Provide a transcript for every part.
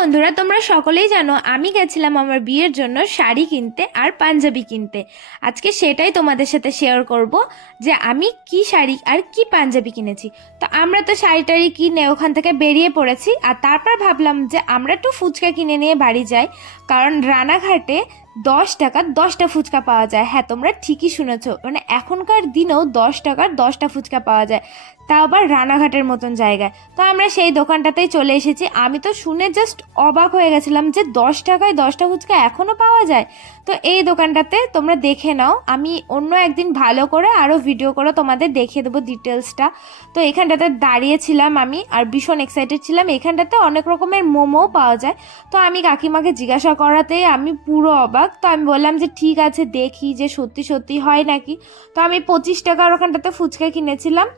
বন্ধুরা, তোমরা সকলেই জানো আমি গেছিলাম আমার বিয়ের জন্য শাড়ি কিনতে আর পাঞ্জাবি কিনতে। আজকে সেটাই তোমাদের সাথে শেয়ার করব যে আমি কি শাড়ি আর কি পাঞ্জাবি কিনেছি। তো আমরা তো শাড়ি টাড়ি কিনে ওখান থেকে বেরিয়ে পড়েছি আর তারপর ভাবলাম যে আমরা একটু ফুচকা কিনে নিয়ে বাড়ি যাই। কারণ রানাঘাটে দশ টাকার দশটা ফুচকা পাওয়া যায়। হ্যাঁ তোমরা ঠিকই শুনেছো। মানে এখনকার দিনেও দশ টাকার দশটা ফুচকা পাওয়া যায়। তাও আবার রানাঘাটের মতন জায়গায়। তো আমরা সেই দোকানটাতেই চলে এসেছি। আমি তো শুনে জাস্ট অবাক হয়ে গেছিলাম যে দশ টাকায় দশটা ফুচকা এখনও পাওয়া যায়। তো এই দোকানটাতে তোমরা দেখে নাও। আমি অন্য একদিন ভালো করে আরও ভিডিও করে তোমাদের দেখিয়ে দেবো ডিটেলসটা তো এখানটাতে দাঁড়িয়েছিলাম আমি আর ভীষণ এক্সাইটেড ছিলাম। এখানটাতে অনেক রকমের মোমোও পাওয়া যায়। তো আমি কাকিমাকে জিজ্ঞাসা করাতেই আমি পুরো অবাক তো আমি বললাম যে ঠিক আছে, দেখি যে সত্যি সত্যি হয় নাকি। তো আমি পঁচিশ টাকার ওখানটাতে ফুচকা কিনেছিলাম।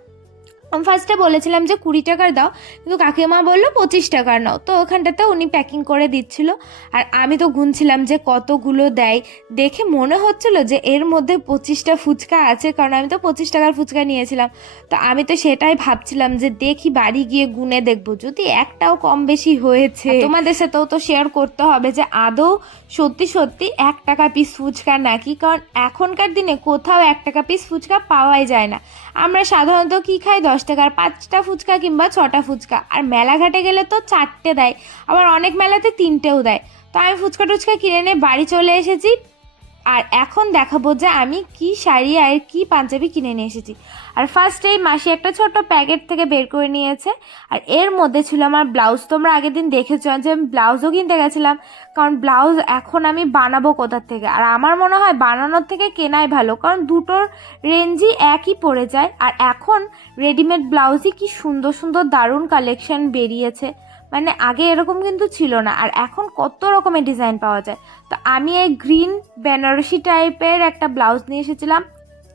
আমি ফার্স্টে বলেছিলাম যে কুড়ি টাকার দাও কিন্তু কাকিমা বলল পঁচিশ টাকার নাও। তো ওখানটাতে উনি প্যাকিং করে দিচ্ছিল। আর আমি তো গুনছিলাম যে কতগুলো দেয়। দেখে মনে হচ্ছিল যে এর মধ্যে পঁচিশটা ফুচকা আছে কারণ আমি তো পঁচিশ টাকার ফুচকা নিয়েছিলাম। তো আমি তো সেটাই ভাবছিলাম যে দেখি বাড়ি গিয়ে গুনে দেখব। যদি একটাও কম বেশি হয়েছে তোমাদের সাথেও তো শেয়ার করতে হবে যে আদৌ সত্যি সত্যি এক টাকা পিস ফুচকা নাকি? কারণ এখনকার দিনে কোথাও এক টাকা পিস ফুচকা পাওয়াই যায় না। আমরা সাধারণত কি খাই? দশ টাকার পাঁচটা ফুচকা কিংবা ছটা ফুচকা। আর মেলাঘাটে গেলে তো চারটে দেয়, আবার অনেক মেলাতে তিনটেও দেয়। তো আমি ফুচকা টুচকা কিনে নিয়ে বাড়ি চলে এসেছি। আর এখন দেখাবো যে আমি কি শাড়ি আর কি পাঞ্জাবি কিনে নিয়ে এসেছি। আর ফার্স্ট এই মাসি একটা ছোট প্যাকেট থেকে বের করে নিয়েছে। আর এর মধ্যে ছিল আমার ব্লাউজ তোমরা আগের দিন দেখেছ যে আমি ব্লাউজও কিনতে গেছিলাম। কারণ ব্লাউজ এখন আমি বানাবো কোথার থেকে? আর আমার মনে হয় বানানোর থেকে কেনাই ভালো। কারণ দুটোর রেঞ্জই একই পড়ে যায়। আর এখন রেডিমেড ব্লাউজই কি সুন্দর সুন্দর, দারুণ কালেকশন বেরিয়েছে। মানে আগে এরকম কিন্তু ছিল না। আর এখন কত রকমের ডিজাইন পাওয়া যায়। তো আমি এই গ্রিন বেনারসি টাইপের একটা ব্লাউজ নিয়ে এসেছিলাম।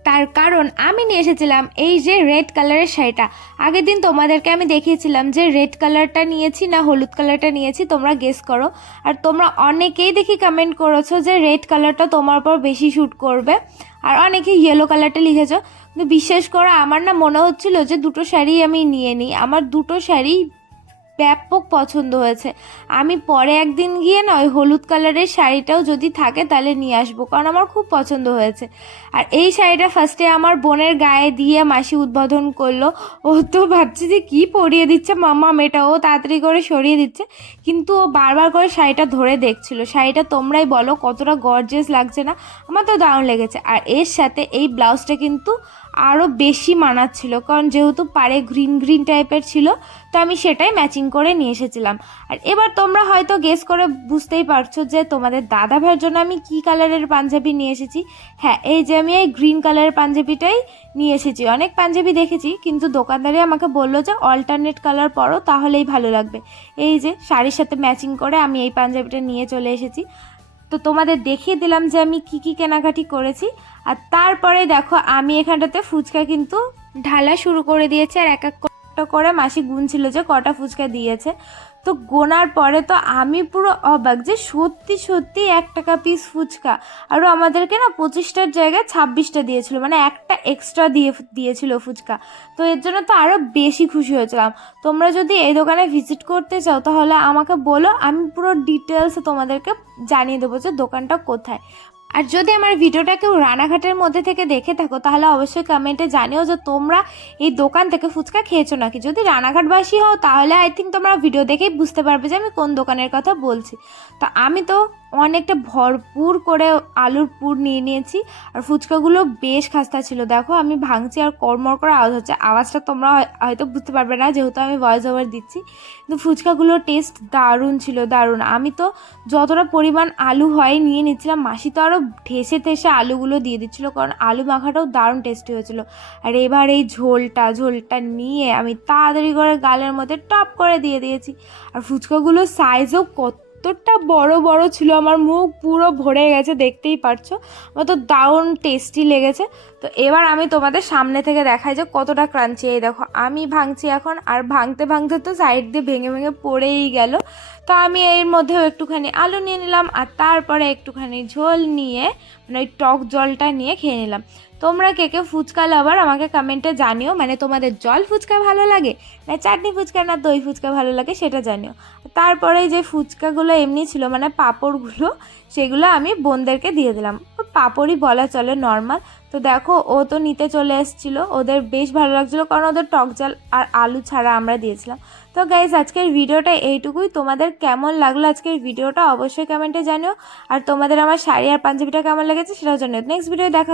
তার কারণ আমি নিয়ে এসেছিলাম এই যে রেড কালারের শাড়িটা। আগের দিন তোমাদেরকে আমি দেখিয়েছিলাম যে রেড কালারটা নিয়েছি না হলুদ কালারটা নিয়েছি, তোমরা গেস করো। আর তোমরা অনেকেই দেখি কমেন্ট করেছ যে রেড কালারটা তোমার উপর বেশি শ্যুট করবে। আর অনেকে ইয়েলো কালারটা লিখেছো। কিন্তু বিশ্বাস করো, আমার না মনে হচ্ছিল যে দুটো শাড়ি আমি নিয়ে নিই। আমার দুটো শাড়ি ব্যাপক পছন্দ হয়েছে। আমি পরে একদিন গিয়ে না ওই হলুদ কালারের শাড়িটাও যদি থাকে তাহলে নিয়ে আসব, কারণ আমার খুব পছন্দ হয়েছে। আর এই শাড়িটা ফার্স্টে আমার বোনের গায়ে দিয়ে মাসি উদ্বোধন করল। ও তো ভাবছে যে কী পরিয়ে দিচ্ছে, মাম্মা মেয়েটা ও তাড়াতাড়ি করে সরিয়ে দিচ্ছে। কিন্তু ও বারবার করে শাড়িটা ধরে দেখছিল। শাড়িটা তোমরাই বলো কতটা গর্জেস লাগছে না, আমার তো দারুণ লেগেছে। আর এর সাথে এই ব্লাউজটা কিন্তু আরও বেশি মানাচ্ছিল, কারণ যেহেতু পাড়ে গ্রিন গ্রিন টাইপের ছিল, তো আমি সেটাই ম্যাচিং করে নিয়ে এসেছিলাম। আর এবার তোমরা হয়তো গেস করে বুঝতেই পারছ যে তোমাদের দাদা ভাইয়ের জন্য আমি কি কালারের পাঞ্জাবি নিয়ে এসেছি। হ্যাঁ এই যে আমি এই গ্রিন কালারের পাঞ্জাবিটাই নিয়ে এসেছি। অনেক পাঞ্জাবি দেখেছি, কিন্তু দোকানদারি আমাকে বলল যে অল্টারনেট কালার পরো, তাহলেই ভালো লাগবে। এই যে শাড়ির সাথে ম্যাচিং করে আমি এই পাঞ্জাবিটা নিয়ে চলে এসেছি। তো তোমাদের দেখিয়ে দিলাম যে আমি কি কি কেনাকাটি করেছি। আর তারপরে দেখো, আমি এখানটাতে ফুচকা কিন্তু ঢালা শুরু করে দিয়েছে, আর এক এক করে মাসি গুনছিল যে কটা ফুচকা দিয়েছে। তো গোনার পরে তো আমি পুরো অবাক যে সত্যি সত্যি এক টাকা পিস ফুচকা। আরও আমাদেরকে না পঁচিশটার জায়গায় ছাব্বিশটা দিয়েছিল মানে একটা এক্সট্রা দিয়ে দিয়েছিল ফুচকা। তো এর জন্য তো আরও বেশি খুশি হয়েছিলাম। তোমরা যদি এই দোকানে ভিজিট করতে চাও, তাহলে আমাকে বলো, আমি পুরো ডিটেলস তোমাদেরকে জানিয়ে দেবো যে দোকানটা কোথায়। আর যদি আমার ভিডিওটা কেউ রানাঘাটের মধ্যে থেকে দেখে থাকো, তাহলে অবশ্যই কমেন্টে জানিও যে তোমরা এই দোকান থেকে ফুচকা খেয়েছো নাকি। যদি রানাঘাটবাসী হও, তাহলে আই থিঙ্ক তোমরা ভিডিও দেখেই বুঝতে পারবে যে আমি কোন দোকানের কথা বলছি। তো আমি তো অনেকটা ভরপুর করে আলুর পুর নিয়ে নিয়েছি। আর ফুচকাগুলো বেশ খাস্তা ছিল। দেখো, আমি ভাঙছি আর কড়মড় করে আওয়াজ হচ্ছে। আওয়াজটা তোমরা হয়- হয়তো বুঝতে পারবে না, যেহেতু আমি ভয়েস ওভার দিচ্ছি। কিন্তু ফুচকাগুলোর টেস্ট দারুণ ছিল, দারুণ। আমি তো যতটা পরিমাণ আলু হয় নিয়ে নিচ্ছিলাম, মাসি তো আরও ঠেসে ঠেসে আলুগুলো দিয়ে দিচ্ছিল, কারণ আলু মাখাটাও দারুণ টেস্টি হয়েছিল। আর এবার এই ঝোলটা ঝোলটা নিয়ে আমি তাড়াতাড়ি করে গালের মধ্যে টপ করে দিয়ে দিয়েছি। আর ফুচকাগুলোর সাইজও কতটা বড় বড় ছিল আমার মুখ, পুরো ভরে গেছে, দেখতেই পারছ? আমার তো দারুণ টেস্টি লেগেছে। তো এবার আমি তোমাদের সামনে থেকে দেখাই যে কতটা ক্রাঞ্চি এই দেখো। আমি ভাঙছি এখন, আর ভাঙতে ভাঙতে তো সাইড দিয়ে ভেঙে ভেঙে পড়েই গেল। তো আমি এর মধ্যেও একটুখানি আলু নিয়ে নিলাম আর তারপরে একটুখানি ঝোল নিয়ে মানে ওই টক জলটা নিয়ে খেয়ে নিলাম। তোমরা কে কে ফুচকা লাভার আমাকে কমেন্টে জানিও মানে তোমাদের জল ফুচকা ভালো লাগে না চাটনি ফুচকা না দই ফুচকা ভালো লাগে সেটা জানিও। তারপরে যে ফুচকাগুলো এমনি ছিল মানে পাঁপড়গুলো, সেগুলো আমি বোনদেরকে দিয়ে দিলাম। পাঁপড়ই বলা চলে নর্মাল তো দেখো, ও তো নিতে চলে এসেছিল। ওদের বেশ ভালো লাগছিল, কারণ ওদের টক জাল আর আলু ছাড়া আমরা দিয়েছিলাম। তো গাইজ আজকের ভিডিওটা এইটুকুই। তোমাদের কেমন লাগল আজকের ভিডিওটা? অবশ্যই কমেন্টে জানিও। আর তোমাদের আমার শাড়ি আর পাঞ্জাবিটা কেমন লেগেছে সেটাও জানিও। নেক্সট ভিডিও দেখা